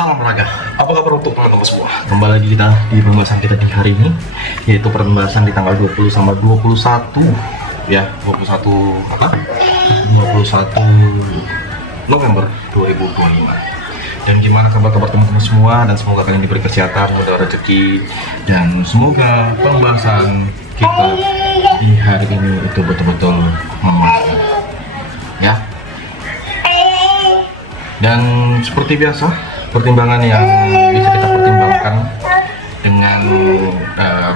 Salam olahraga. Apa kabar untuk teman-teman semua? Kembali lagi kita di pembahasan kita di hari ini, yaitu pembahasan di tanggal 20 sama 21 ya, 21 apa? 21 November 2025. Dan gimana kabar-kabar teman-teman semua, dan semoga kalian diberi kesehatan, mudah rezeki, dan semoga pembahasan kita di hari ini itu betul-betul memuaskan ya. Dan seperti biasa, pertimbangan yang bisa kita pertimbangkan dengan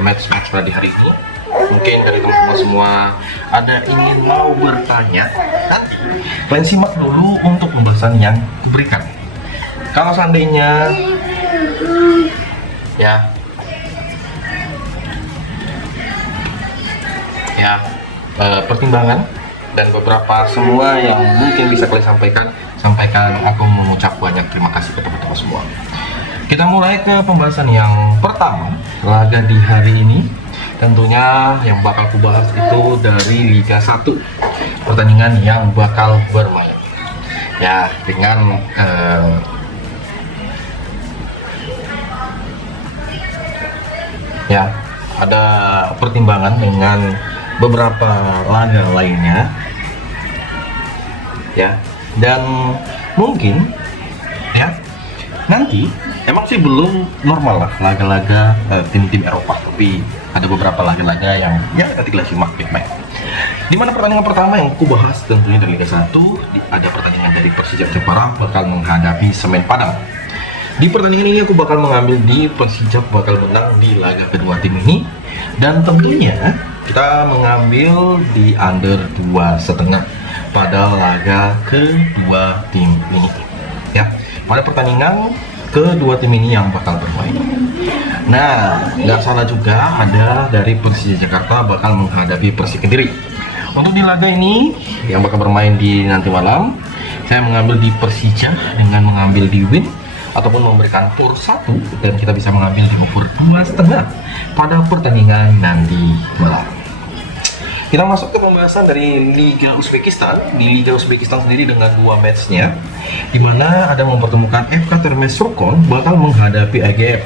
match-match pada hari ini, mungkin dari teman-teman semua ada ingin mau bertanya, nanti kalian simak dulu untuk pembahasan yang kuberikan. Kalau seandainya pertimbangan dan beberapa semua yang mungkin bisa kalian sampaikan, aku mengucap banyak terima kasih ke teman-teman semua. Kita mulai ke pembahasan yang pertama, laga di hari ini. Tentunya yang bakal aku bahas itu dari Liga 1, pertandingan yang bakal bermain ya dengan ada pertimbangan dengan beberapa laga lainnya ya, dan mungkin ya nanti emang sih belum normal lah laga-laga tim-tim Eropa, tapi ada beberapa laga-laga yang ya nanti kita simak baik-baik. Dimana pertandingan pertama yang aku bahas tentunya dari Liga 1, ada pertandingan dari Persija Jepara bakal menghadapi Semen Padang. Di pertandingan ini aku bakal mengambil di Persija bakal menang di laga kedua tim ini, dan tentunya kita mengambil di under 2,5 pada laga kedua tim ini ya, pada pertandingan kedua tim ini yang bakal bermain. Nah, nggak salah juga ada dari Persija Jakarta bakal menghadapi Persik Kediri. Untuk di laga ini yang bakal bermain di nanti malam, saya mengambil di Persija dengan mengambil di win ataupun memberikan tur 1, dan kita bisa mengambil di over 2,5 pada pertandingan nanti malam. Kita masuk ke pembahasan dari Liga Uzbekistan. Di Liga Uzbekistan sendiri dengan dua matchnya, di mana ada mempertemukan FK Termes Surkon bakal menghadapi AGF.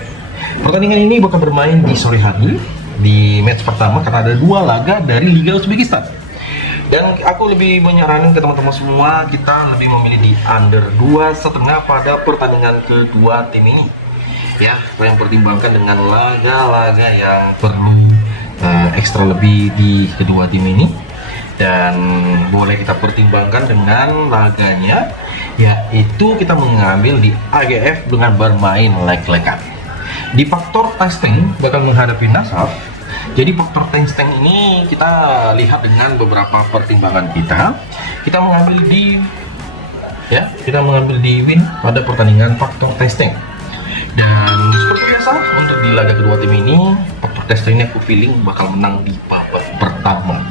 Pertandingan ini bakal bermain di sore hari di match pertama karena ada dua laga dari Liga Uzbekistan. Dan aku lebih menyarankan ke teman-teman semua, kita lebih memilih di under 2,5 pada pertandingan kedua tim ini ya, yang pertimbangkan dengan laga-laga yang perlu ekstra lebih di kedua tim ini, dan boleh kita pertimbangkan dengan laganya, yaitu kita mengambil di AGF dengan bermain leg-legan. Di faktor testing bakal menghadapi Nasaf. Jadi faktor testing ini kita lihat dengan beberapa pertimbangan kita mengambil di win pada pertandingan faktor testing. Dan seperti biasa untuk di laga kedua tim ini, faktor testingnya aku feeling bakal menang di babak pertama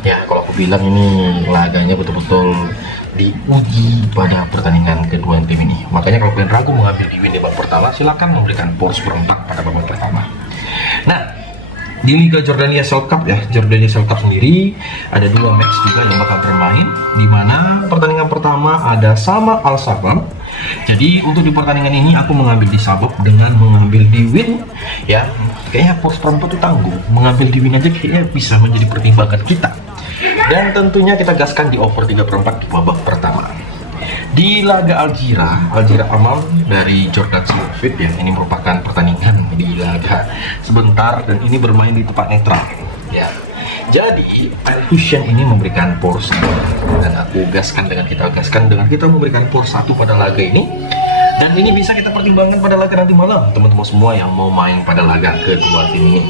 ya. Kalau aku bilang ini laganya betul-betul diuji pada pertandingan kedua tim ini, makanya kalau kalian ragu mengambil di win di babak pertama, silakan memberikan poros berempat pada babak pertama. Nah, di Liga Jordania Shield Cup ya, Jordania Shield Cup sendiri ada dua match juga yang bakal bermain, di mana pertandingan pertama ada sama Al Sabab. Jadi untuk di pertandingan ini aku mengambil di Sabab dengan mengambil di win ya. Kayaknya poros perempat itu tanggung, mengambil di win aja kayaknya bisa menjadi pertimbangan kita. Dan tentunya kita gaskan di over 3/4 di babak pertama. Di laga Al-Jira Amam dari Jordan Smurfit ya, ini merupakan pertandingan di laga sebentar dan ini bermain di tempat netral ya. Jadi Al-Husyan ini memberikan poros, dan aku gaskan dengan kita memberikan poros 1 pada laga ini, dan ini bisa kita pertimbangkan pada laga nanti malam teman-teman semua yang mau main pada laga kedua tim ini,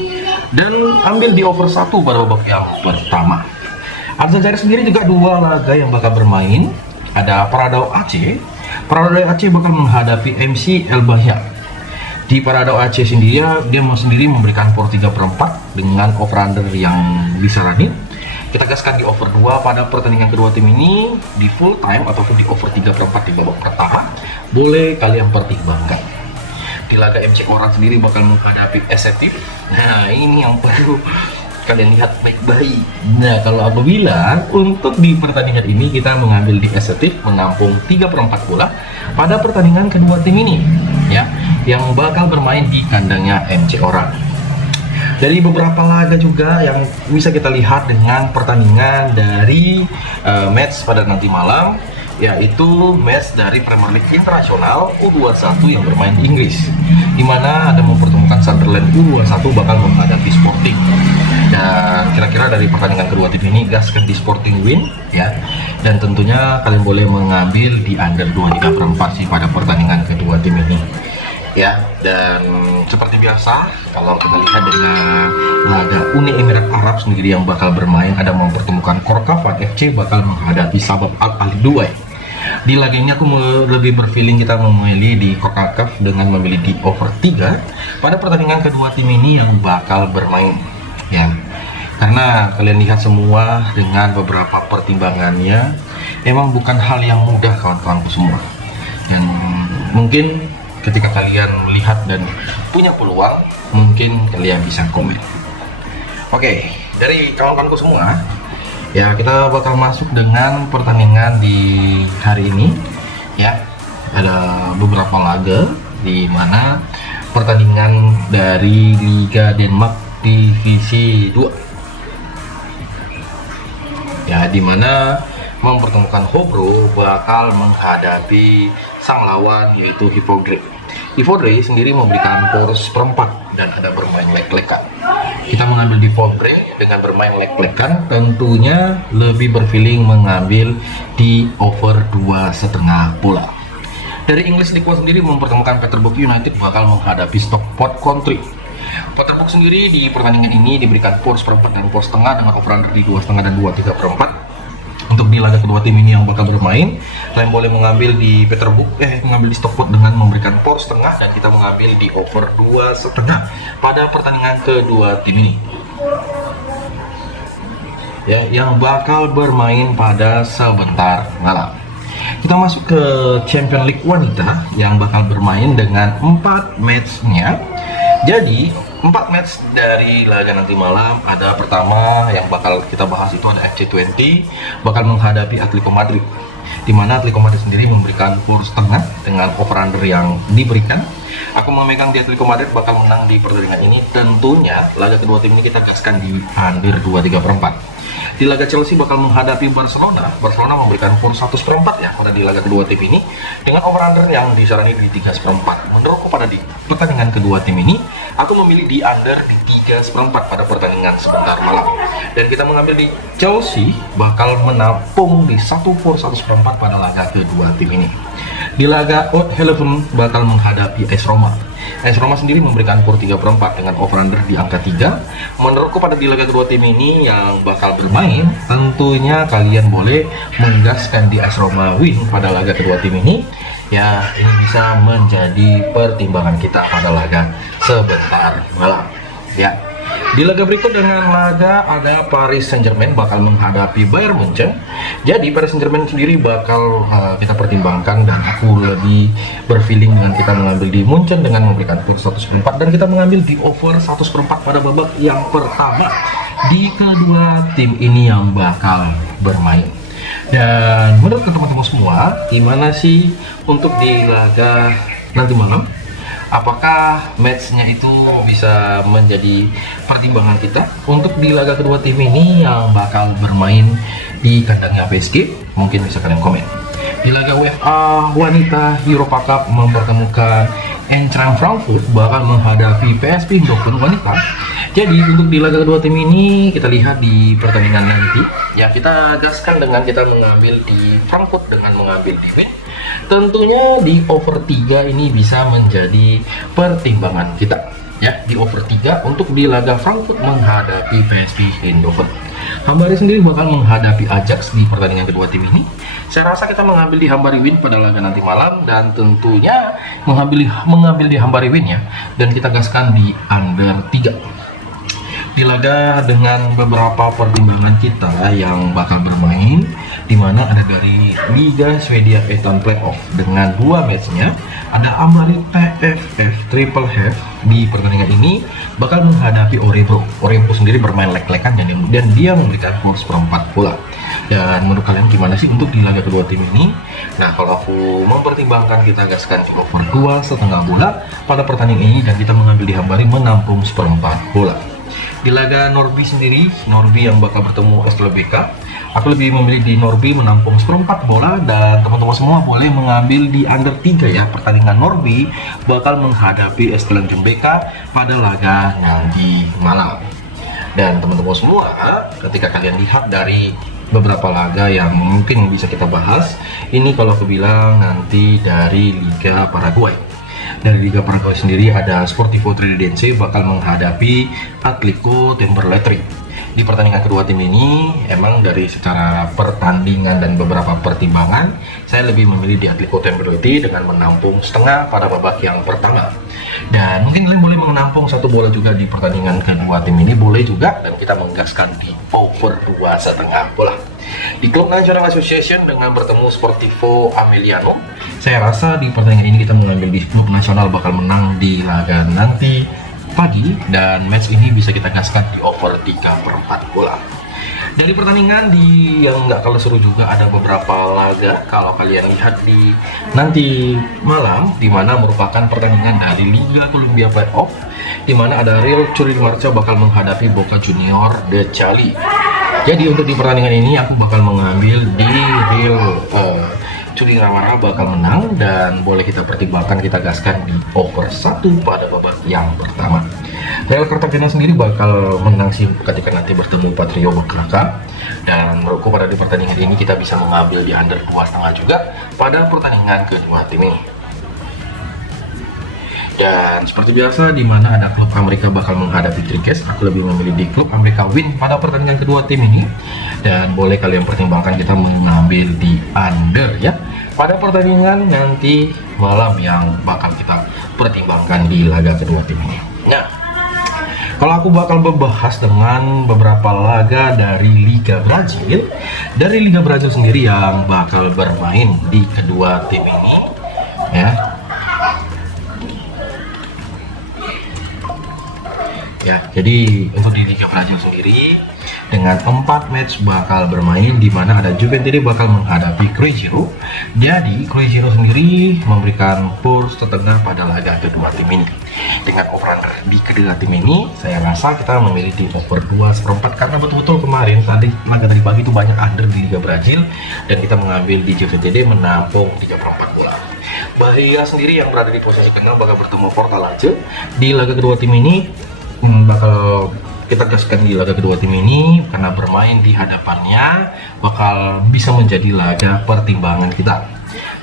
dan ambil di over 1 pada babak yang pertama. Al-Jazira sendiri juga dua laga yang bakal bermain. Ada Paradao Aceh bakal menghadapi MC El Bahya. Di Paradao Aceh sendiri dia sendiri memberikan poros 3/4 dengan over-under yang disaranin. Kita gaskan di over 2 pada pertandingan kedua tim ini di full time ataupun di over 3/4 di babak pertama. Boleh kalian pertimbangkan. Di laga MC Oran sendiri bakal menghadapi Esetif. Nah, ini yang perlu kalian lihat baik-baik. Nah, kalau aku bilang untuk di pertandingan ini kita mengambil di Esetif menampung 3/4 bola pada pertandingan kedua tim ini. ya, yang bakal bermain di kandangnya MC Oran. Dari beberapa laga juga yang bisa kita lihat dengan pertandingan dari match pada nanti malam, yaitu match dari Premier League Internasional U21 yang bermain di Inggris, di mana ada mempertemukan Sunderland U21 bakal menghadapi Sporting. Dan kira-kira dari pertandingan kedua tim ini gaskan di Sporting win ya, dan tentunya kalian boleh mengambil di under 2.3/4 sih pada pertandingan kedua tim ini ya. Dan seperti biasa, kalau kita lihat dengan laga Uni Emirat Arab sendiri yang bakal bermain, ada mempertemukan Korkavan FC bakal menghadapi Sabab Al Ahli Dubai. Di laga ini aku lebih berfeeling kita memilih di Korkavan dengan memilih di over 3 pada pertandingan kedua tim ini yang bakal bermain ya, karena kalian lihat semua dengan beberapa pertimbangannya emang bukan hal yang mudah kawan-kawanku semua, dan mungkin ketika kalian melihat dan punya peluang, mungkin kalian bisa komen. Oke, dari kawan-kawanku semua ya, kita bakal masuk dengan pertandingan di hari ini ya. Ada beberapa laga di mana pertandingan dari Liga Denmark Divisi 2 ya, dimana mempertemukan Hobro bakal menghadapi sang lawan yaitu Hippogriff. Hippogriff sendiri memberikan poros perempat dan ada bermain leg-legan. Kita mengambil di Hippogriff dengan bermain leg-legan, tentunya lebih berfeeling mengambil di over 2,5 bola. Dari English League One sendiri mempertemukan Peterborough United bakal menghadapi Stockport County. Peterborough sendiri di pertandingan ini diberikan poros perempat dan poros setengah dengan over-under di 2,5 dan 2,3/4. Untuk di laga kedua tim ini yang bakal bermain, kalian boleh mengambil di mengambil di Stockport dengan memberikan poros setengah, dan kita mengambil di over 2,5 pada pertandingan kedua tim ini ya, yang bakal bermain pada sebentar malam. Kita masuk ke Champions League wanita yang bakal bermain dengan 4 matchnya. Jadi 4 match dari laga nanti malam, ada pertama yang bakal kita bahas itu ada FC20 bakal menghadapi Atletico Madrid, di mana Atletico Madrid sendiri memberikan poros setengah dengan over-under yang diberikan. Aku memegang di Atletico Madrid bakal menang di pertandingan ini. Tentunya laga kedua tim ini kita gaskan di under 2,3/4. Di laga Chelsea bakal menghadapi Barcelona. Barcelona memberikan poros 1/4 ya pada di laga kedua tim ini dengan over-under yang disarani di 3/4. Menurutku pada di pertandingan kedua tim ini, aku memilih di under di 3/4 pada pertandingan sebentar malam. Dan kita mengambil di Chelsea bakal menampung di 1 poros 1/4 pada laga kedua tim ini. Di laga Old Eleven bakal menghadapi AS Roma. AS Roma sendiri memberikan poros 3/4 dengan over-under di angka 3. Menurutku pada di laga kedua tim ini yang bakal bermain, tentunya kalian boleh menggaskan di AS Roma win pada laga kedua tim ini ya. Ini bisa menjadi pertimbangan kita pada laga sebentar malam ya. Di laga berikut dengan laga ada Paris Saint-Germain bakal menghadapi Bayern Munchen. Jadi Paris Saint-Germain sendiri bakal kita pertimbangkan, dan aku lebih berfeeling dengan kita mengambil di Munchen dengan memberikan poros 1/4, dan kita mengambil di over 1/4 pada babak yang pertama di kedua tim ini yang bakal bermain. Dan menurut teman-teman semua, gimana sih untuk di laga nanti malam? Apakah matchnya itu bisa menjadi pertimbangan kita untuk di laga kedua tim ini yang bakal bermain di kandangnya PSG? Mungkin bisa kalian komen. Di laga UEFA Wanita Europa Cup mempertemukan Eintracht Frankfurt bakal menghadapi PSV Eindhoven Wanita. Jadi untuk di laga kedua tim ini kita lihat di pertandingan nanti ya, kita gaskan dengan kita mengambil di Frankfurt dengan mengambil di win. Tentunya di over 3 ini bisa menjadi pertimbangan kita ya, di over 3 untuk di laga Frankfurt menghadapi PSV Eindhoven. Hambari sendiri bakal menghadapi Ajax di pertandingan kedua tim ini. Saya rasa kita mengambil di Hambari win pada laga nanti malam, dan tentunya mengambil di Hambari win ya, dan kita gaskan di under 3. Di laga dengan beberapa pertimbangan kita yang bakal bermain, di mana ada dari Liga Swedia Ettan Playoff dengan 2 matchnya. Ada Amari TFF Triple F di pertandingan ini bakal menghadapi Örebro. Örebro sendiri bermain leg-legan dan dia memberikan skor seperempat bola. Dan menurut kalian gimana sih untuk di laga kedua tim ini? Nah, kalau aku mempertimbangkan, kita gaskan di over 2,5 bola pada pertandingan ini, dan kita mengambil di Hambari menampung seperempat bola. Di laga Norby sendiri, Norby yang bakal bertemu STLBK, aku lebih memilih di Norby menampung seperempat bola, dan teman-teman semua boleh mengambil di under 3 ya. Pertandingan Norby bakal menghadapi STLBK pada laga nanti malam. Dan teman-teman semua, ketika kalian lihat dari beberapa laga yang mungkin bisa kita bahas, ini kalau aku bilang nanti dari Liga Paraguay. Dari Liga Paraguay sendiri ada Sportivo Tridense bakal menghadapi Atlético Temperley. Di pertandingan kedua tim ini, emang dari secara pertandingan dan beberapa pertimbangan, saya lebih memilih di Atlético Temperley dengan menampung setengah pada babak yang pertama. Dan mungkin kalian boleh menampung 1 bola juga di pertandingan kedua tim ini, boleh juga, dan kita menggaskan di over 2,5 bola. Di Klub National Association dengan bertemu Sportivo Ameliano, saya rasa di pertandingan ini kita mengambil di Klub Nasional bakal menang di laga nanti pagi, dan match ini bisa kita gaskan di over 3/4 bola. Dari pertandingan yang nggak kalah seru juga ada beberapa laga kalau kalian lihat di nanti malam, di mana merupakan pertandingan dari Liga Colombia Playoff, di mana ada Real Churimarca bakal menghadapi Boca Junior de Cali. Jadi untuk di pertandingan ini aku bakal mengambil di Real Churimarca bakal menang, dan boleh kita pertimbangkan, kita gaskan di over 1 pada babak yang pertama. Real Cartagena sendiri bakal menang sih ketika nanti bertemu Patrio Bocaca, dan menurutku pada di pertandingan ini kita bisa mengambil di under 2,5 juga pada pertandingan kedua tim ini. Dan seperti biasa, di mana ada klub Amerika bakal menghadapi Trikes, aku lebih memilih di klub Amerika win pada pertandingan kedua tim ini, dan boleh kalian pertimbangkan kita mengambil di under ya pada pertandingan nanti malam yang bakal kita pertimbangkan di laga kedua tim ini. Nah, kalau aku bakal membahas dengan beberapa laga dari Liga Brazil, dari Liga Brazil sendiri yang bakal bermain di kedua tim ini ya. Ya, jadi untuk di Liga Brazil sendiri dengan 4 match bakal bermain, di mana ada Juventude bakal menghadapi Cruzeiro. Jadi Cruzeiro sendiri memberikan push setengah pada laga kedua tim ini. Dengan over di kedua tim ini, saya rasa kita memilih di over 2/4, karena betul-betul kemarin laga tadi pagi itu banyak under di Liga Brazil, dan kita mengambil di Juventude menampung 3/4 bola. Bahia sendiri yang berada di posisi ke-6 bakal bertemu Fortaleza. Di laga kedua tim ini bakal kita gaskan di laga kedua tim ini, karena bermain di hadapannya bakal bisa menjadi laga pertimbangan kita.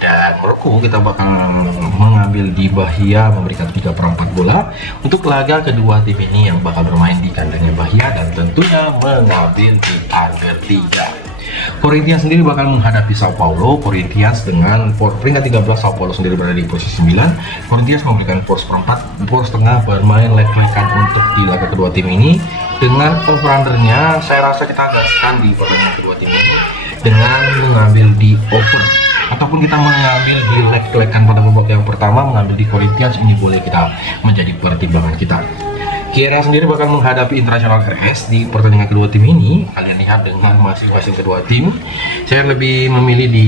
Dan menurutku kita bakal mengambil di Bahia memberikan 3/4 bola untuk laga kedua tim ini yang bakal bermain di kandangnya Bahia, dan tentunya mengambil di under 3. Corinthians sendiri bakal menghadapi Sao Paulo. Corinthians dengan peringkat 13, Sao Paulo sendiri berada di posisi 9. Corinthians memberikan power setengah bermain leg-legan untuk di laga kedua tim ini. Dengan over-undernya, saya rasa kita gaskan di pertandingan kedua tim ini dengan mengambil di over, ataupun kita mengambil di leg-legan pada babak yang pertama, mengambil di Corinthians. Ini boleh kita menjadi pertimbangan kita. Kira sendiri bakal menghadapi International RS di pertandingan kedua tim ini. Kalian lihat dengan masing-masing kedua tim, saya lebih memilih di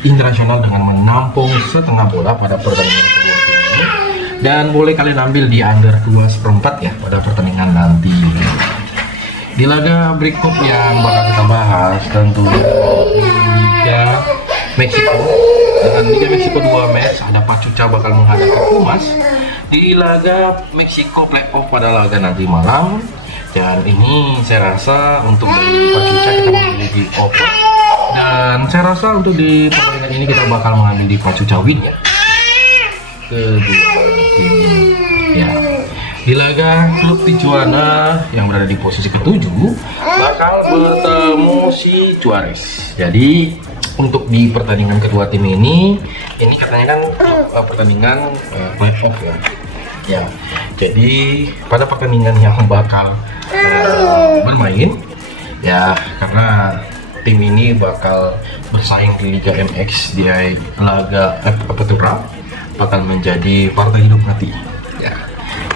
International dengan menampung setengah bola pada pertandingan kedua tim ini, dan boleh kalian ambil di under 2/4 ya pada pertandingan nanti. Di laga berikut yang bakal kita bahas tentunya Liga Meksiko. Dengan Liga Meksiko 2 match, ada Pachuca bakal menghadapi Pumas di laga Meksiko Playoff pada laga nanti malam. Dan ini saya rasa untuk dari Pachuca kita memilih di over, dan saya rasa untuk di pertandingan ini kita bakal mengambil di Pachuca win ya kedua tim ya. Di laga klub Tijuana yang berada di posisi ke-7 bakal bertemu si Juarez. Jadi untuk di pertandingan kedua tim ini katanya kan pertandingan playoff ya. Ya, jadi pada pertandingan yang bakal bermain ya, karena tim ini bakal bersaing di Liga MX di laga Apertura, bakal menjadi partai hidup nanti. Ya.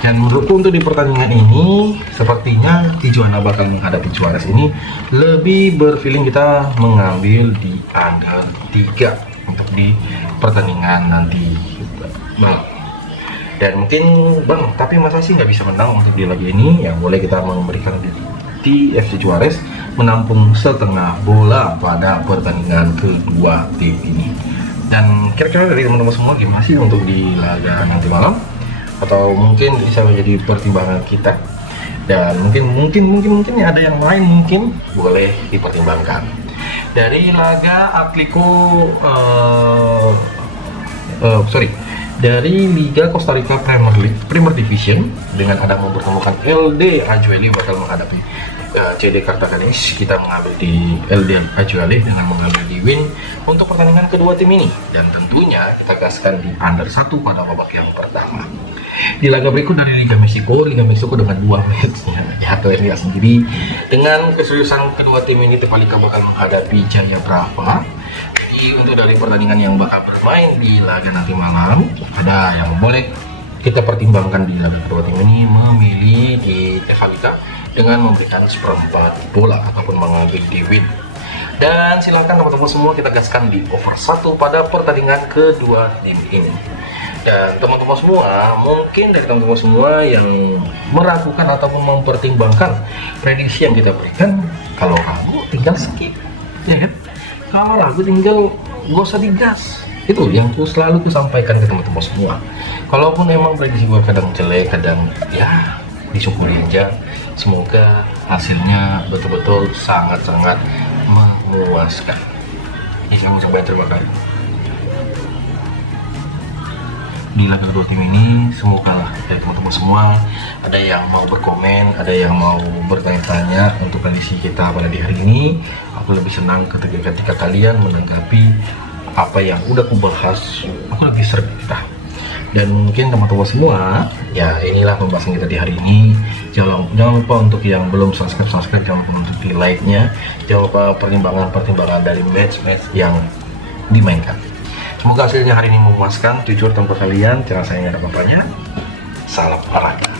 Dan menurutku untuk di pertandingan ini sepertinya Tijuana bakal menghadapi Juarez ini lebih berfeeling kita mengambil di under 3 untuk di pertandingan nanti malam. Dan mungkin bang, tapi masa sih nggak bisa menang untuk di laga ini? Yang boleh kita memberikan di FC Juarez menampung setengah bola pada pertandingan kedua tim ini. Dan kira-kira dari teman-teman semua gimana sih untuk di laga nanti malam? Atau mungkin bisa menjadi pertimbangan kita, dan mungkin ada yang lain mungkin boleh dipertimbangkan. Dari laga dari Liga Costa Rica Premier Division, dengan ada mempertemukan LD Ajueli bakal menghadapi CD Cartagena. Kita mengambil di LD Ajueli dengan mengambil di win untuk pertandingan kedua tim ini, dan tentunya kita gaskan di under 1 pada babak yang pertama. Di laga berikut dari Liga Meksiko dengan 2 matchnya ya, atau lihat sendiri, dengan keseriusan kedua tim ini Tepalika bakal menghadapi Jaya Brava. Jadi untuk dari pertandingan yang bakal bermain di laga nanti malam, ada yang boleh kita pertimbangkan di laga kedua tim ini memilih di Tepalika dengan memberikan seperempat bola ataupun mengambil di win. Dan silahkan teman-teman semua kita gaskan di over 1 pada pertandingan kedua tim ini. Dan teman-teman semua, mungkin dari teman-teman semua yang meragukan ataupun mempertimbangkan prediksi yang kita berikan, kalau ragu tinggal skip, ya kan? Kalau ragu tinggal gak usah digas. Itu yang selalu sampaikan ke teman-teman semua. Kalaupun emang prediksi gue kadang jelek, kadang ya disyukuri aja. Semoga hasilnya betul-betul sangat-sangat memuaskan. Ini saya ucapkan terima kasih. Di laga kedua tim ini, semoga lah dari teman-teman semua ada yang mau berkomen, ada yang mau bertanya-tanya untuk prediksi kita pada di hari ini. Aku lebih senang ketika kalian menanggapi apa yang udah aku bahas, aku lebih seru kita. Dan mungkin teman-teman semua, ya inilah pembahasan kita di hari ini. Jangan lupa untuk yang belum subscribe, jangan lupa untuk di like-nya. Jangan lupa pertimbangan dari match-match yang dimainkan. Semoga hasilnya hari ini memuaskan, jujur tanpa kalian, jangan sayang ada bapaknya. Salam olahraga.